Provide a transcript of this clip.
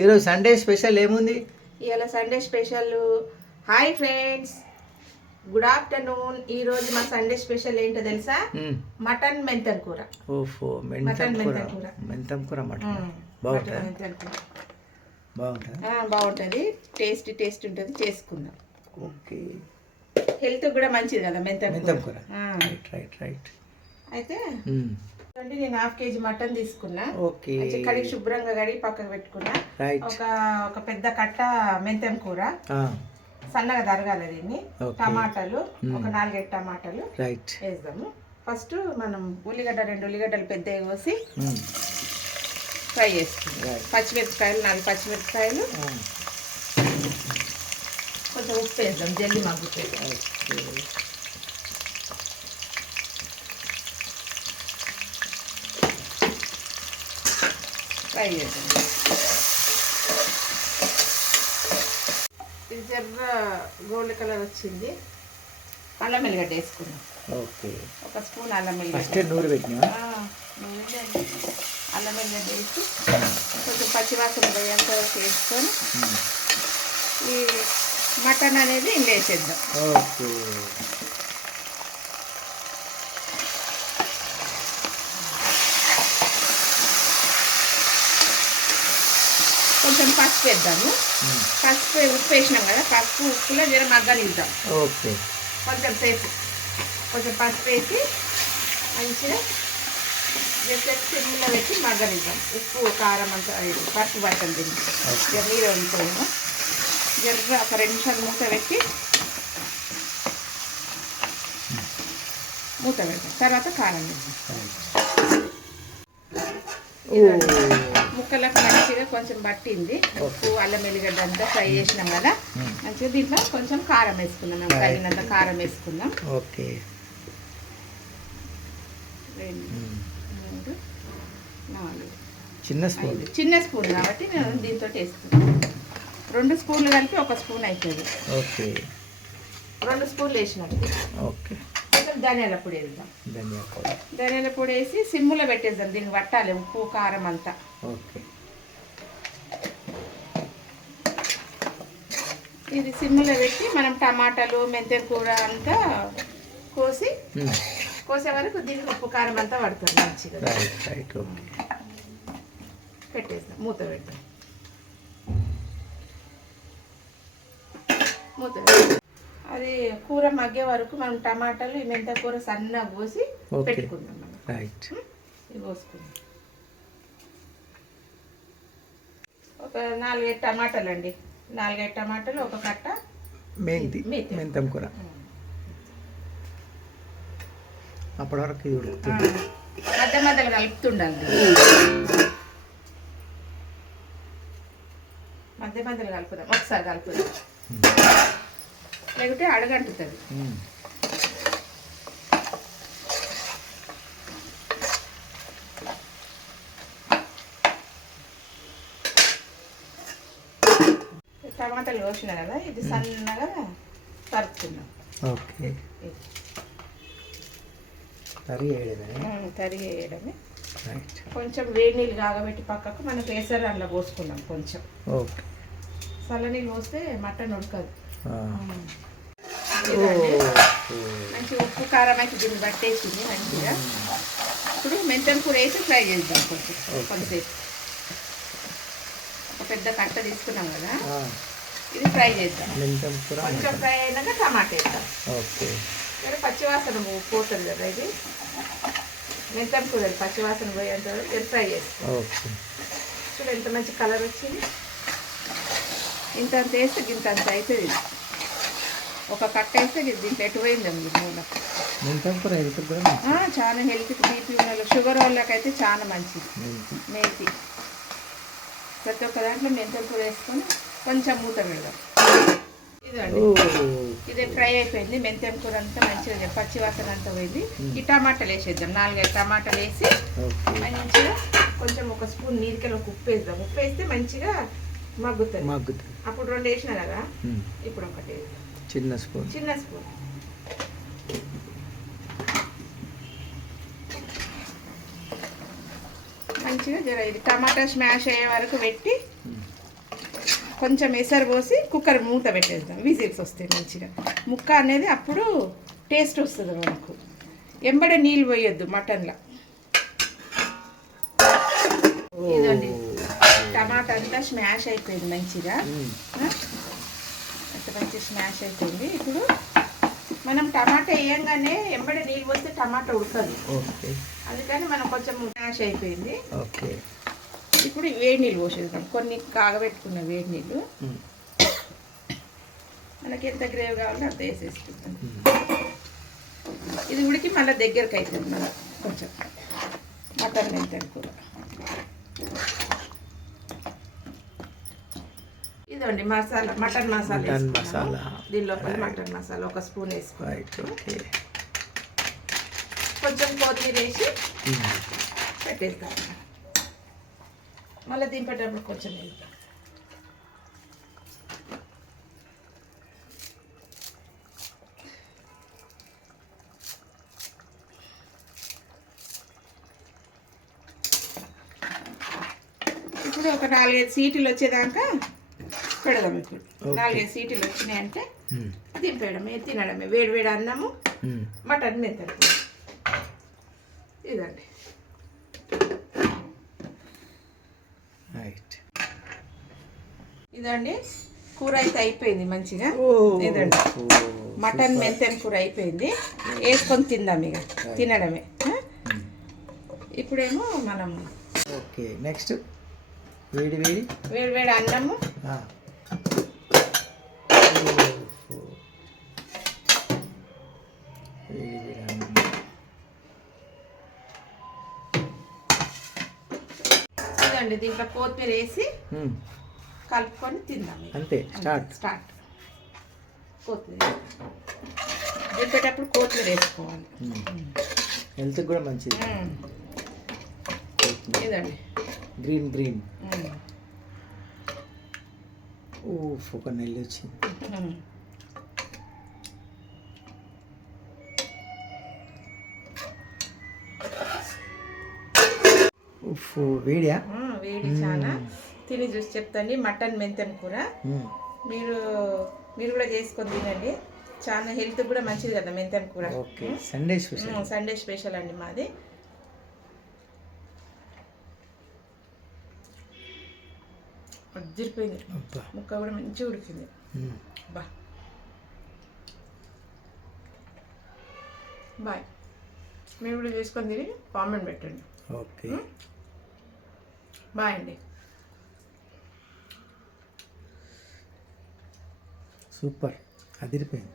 ఈరోజు Sunday special ఏముంది? ఇవాళ Sunday special hi friends good afternoon ఈ రోజు మా సండే స్పెషల్ ఏంటో తెలుసా. మటన్ మెంతన్ కూర. మెంతం మటన్ కూర. మెంతం కూర. మెంతం కూర మటన్. మ్మ్. బాగుంటుందా? మెంతన్ కూర. బాగుంటుందా? ఆ, బాగుంటుంది. టేస్ట్ టేస్ట్ ఉంటుంది. చేసుకుందాం. ఓకే. హెల్త్ కూడా మంచిది కదా మెంతన్ మెంతం కూర. రైట్ రైట్ రైట్ అయితే చూడండి నేను హాఫ్ కేజీ మటన్ తీసుకున్నా. ఓకే. కడిగి శుభ్రంగా కడిగి పక్కకు పెట్టుకున్నా. ఒక ఒక పెద్ద కట్ట మెంతం కూర. సన్నగా తరగాలి దీన్ని. టమాటాలు ఒక నాలుగైదు టమాటాలు రైట్ వేద్దాము. ఫస్ట్ మనం ఉల్లిగడ్డ రెండు ఉల్లిగడ్డలు పెద్దగా కోసి మ్మ్. ఫ్రై చేసుకుందాం. పచ్చిమిరపకాయలు నాలుగు పచ్చిమిరపకాయలు. ఆ, కొంచెం ఉప్పు వేద్దాం జల్లి మగ్గుతుంది. ఫ్రై చేద్దాం ఇది జర్ర గోల్డ్ కలర్ వచ్చింది. అల్లం ఎల్లిగడ్డ వేసుకుందాం. ఓకే. ఒక స్పూన్ అల్లం ఎల్లిగడ్డ నూరు పెట్టినా అల్లం ఎల్లిగడ్డ వేసి కొంచెం పచ్చివాసన పోయేంత వరకు వేసుకొని ఈ మటన్ అనేది వేసేద్దాం. ఓకే. కొంచెం పసుపు వేద్దాము. పసుపు ఉప్పు వేసినాం కదా పసుపు ఉప్పులో జర మగ్గనిద్దాం ఓకే. కొంచెం సేపు. కొంచెం పసుపు వేసి మంచిగా జస్ట్ సిమ్లో పెట్టి మగ్గనిద్దాం ఉప్పు కారం అంతా పసుపు పట్టం తిని జర నీరు వండుకోము. జర్ర ఒక రెండు నిమిషాలు మూత పెట్టి మూత పెడతాం. తర్వాత కారం వేద్దాం. ముక్కలకు మంచిగా కొంచెం పట్టింది. ఉప్పు అల్లం ఎల్లిగడ్డ అంతా ఫ్రై చేసినాం కదా. మంచిగా దీంట్లో కొంచెం కారం వేసుకుందాం. మేము తగినంత కారం వేసుకుందాం. ఓకే. రెండు నాలుగు చిన్న స్పూన్. చిన్న స్పూన్ కాబట్టి నేను దీంతో వేస్తున్నాను రెండు స్పూన్లు కలిపి ఒక స్పూన్ అవుతుంది ఓకే. రెండు స్పూన్లు వేసినట్టు. ఓకే. ధనియాల పొడి వేద్దాం. ధనియాల పొడి. వేసి సిమ్ములో పెట్టేద్దాం దీన్ని పట్టాలి ఉప్పు కారం అంతా. ఓకే. ఇది సిమ్ములో పెట్టి మనం టమాటాలు మెంతెన కూర అంతా కోసి. కోసే వరకు దీనికి ఉప్పు కారం అంతా పడుతుంది మంచిగా. పెట్టేస్తాం మూత పెడతాం మూత పెడతాం. అది కూర మగ్గే వరకు మనం టమాటాలు ఈ మెంత కూర సన్నగా కోసి. పెట్టుకుందాం రైట్. కోసుకుందాం. ఒక నాలుగైదు టమాటాలు అండి నాలుగైదు టమాటాలు ఒక కట్ట మెంతి మెంతి. కూర. అప్పటి వరకు ఇది ఉడుకుతుంది. మధ్య మధ్యలో కలుపుతుండాలి. మధ్య మధ్యలో కలుపుదాం. ఒకసారి కలుపుదాం. లేకుంటే అడగంటుతుంది. టమాటాలు కోసిన కదా ఇది సన్నగా తరుపుతున్నాం ఓకే. తరిగి వేయడమే? కొంచెం వేడి నీళ్ళు కాగబెట్టి పక్కకు మనం కేసరి అందులో పోసుకున్నాం కొంచెం. ఓకే. చల్లనీళ్ళు పోస్తే మటన్ ఉడకదు. మంచి ఉప్పు కారం అయితే దీన్ని పట్టేసింది మంచిగా. ఇప్పుడు మెంతం కూడా వేసి ఫ్రై చేద్దాం కొంచెం. కొంతసేపు. ఒక పెద్ద కట్ట తీసుకున్నాం కదా. ఇది ఫ్రై చేద్దాం. కొంచెం ఫ్రై అయినాక టమాటా వేద్దాం. ఓకే. పచ్చివాసన పోతుంది కదా ఇది. మెంతం కూర పచ్చివాసన పోయేంత వరకు ఫ్రై చేస్తాం. ఓకే. చూడు ఎంత మంచి కలర్ వచ్చింది. ఇంత అంత వేస్తే ఇంత అంత అవుతుంది. ఒక కట్ట వేస్తే దీంట్లో ఎటు పోయిందండి చాలా హెల్త్ బీపీ ఉన్న వాళ్ళకి, షుగర్ వాళ్ళకైతే చాలా మంచిది. మెంతి ప్రతి ఒక్క దాంట్లో మెంతం కూర వేసుకొని కొంచెం మూత పెడదాం. ఇదండి ఇది ఫ్రై అయిపోయింది. మెంతం కూర అంతా మంచిగా పచ్చి వాసన అంతా పోయింది. ఈ టమాటాలు వేసేద్దాం. నాలుగైదు టమాటాలు వేసి మంచిగా కొంచెం ఒక స్పూన్ నీరికలు ఒక ఉప్పు వేద్దాం. ఉప్పు వేస్తే మంచిగా మగ్గుతుంది. మగ్గుతుంది. అప్పుడు రెండు వేసిన కదా. ఇప్పుడు ఒకటి. చిన్న స్పూన్. చిన్న స్పూన్. మంచిగా జర ఇది టమాటా స్మాష్ అయ్యే వరకు పెట్టి. కొంచెం ఎసరు పోసి కుక్కర్ మూత పెట్టేద్దాం. విజిల్స్ వస్తాయి మంచిగా. ముక్క అనేది అప్పుడు టేస్ట్ వస్తుంది మనకు. ఎంబడే నీళ్ళు పోయొద్దు మటన్లో. ఇదండి. టమాటా అంతా స్మాష్ అయిపోయింది మంచిగా? అంత మంచిగా స్మాష్ అయిపోయింది. ఇప్పుడు మనం టమాటా వేయంగానే ఎంబడే నీళ్ళు పోస్తే టమాటా ఉడకదు. ఓకే. అందుకని మనం కొంచెం స్మాష్ అయిపోయింది. ఓకే. ఇప్పుడు వేడి నీళ్ళు పోసేద్దాం. కొన్ని కాగబెట్టుకున్న వేడి నీళ్ళు. మనకి ఎంత గ్రేవ్ కావాలో అంత వేసేసుకుంటాం. ఇది ఉడికి మళ్ళీ దగ్గరకు అవుతుంది మళ్ళీ. కొంచెం మటన్ మెంతన్ కూర ఇదండి మసాలా మటన్ మసాలా మటన్. మసాలా. దీని లోపల మటన్ మసాలా ఒక స్పూన్ వేసుకోవాలి ఓకే కొంచెం కొత్తిమీర వేసి మ్మ్. పెట్టేస్తాం మళ్ళీ దింపేటప్పుడు కొంచెం వేస్తాం ఇప్పుడు ఒక నాలుగైదు సీటీలు వచ్చేదాకా పెడదాం ఇప్పుడు. నాలుగైదు సీటీలు వచ్చినాయంటే. దింపేయడమే తినడమే. వేడి వేడి అన్నము. మటన్ కూర ఇదండి. రైట్. ఇదండి. కూర అయితే అయిపోయింది మంచిగా. ఓ. ఇదండి. మటన్ మెంతెన్ కూర అయిపోయింది. వేసుకొని తిందాం ఇక. తినడమే. ఇప్పుడేమో మనం ఓకే నెక్స్ట్. వేడి వేడి. వేడి వేడి అన్నము ఆ. ఓహో. వేడి వేడి అన్నం. ఇదండి దీంట్లో కొత్తిమీర వేసి. కలుపుకొని తిందాం. అంతే స్టార్ట్. స్టార్ట్. కొత్తిమీర దింపేటప్పుడు కొత్తిమీర వేసుకోవాలి. హెల్త్ కూడా మంచిది. ఇదండి. Green green. ఊఫ్ ఒక నెల్లి వచ్చింది. వేడియా? వేడి చాలా తిని చూసి చెప్తాండి. మటన్ మెంతెన్ కూర. మీరు మీరు కూడా చేసుకొని తినండి. చాలా హెల్త్ కూడా మంచిది కదా మెంతెన్ కూర. Okay. Sunday special. Sunday special అండి మాది. అద్దరిపోయింది ముక్క కూడా మంచిగా ఉడికింది. బా. బాయ్. మీరు కూడా చేసుకొని తిని కామెంట్ పెట్టండి. ఓకే. బాయ్ అండి సూపర్ అదిరిపోయింది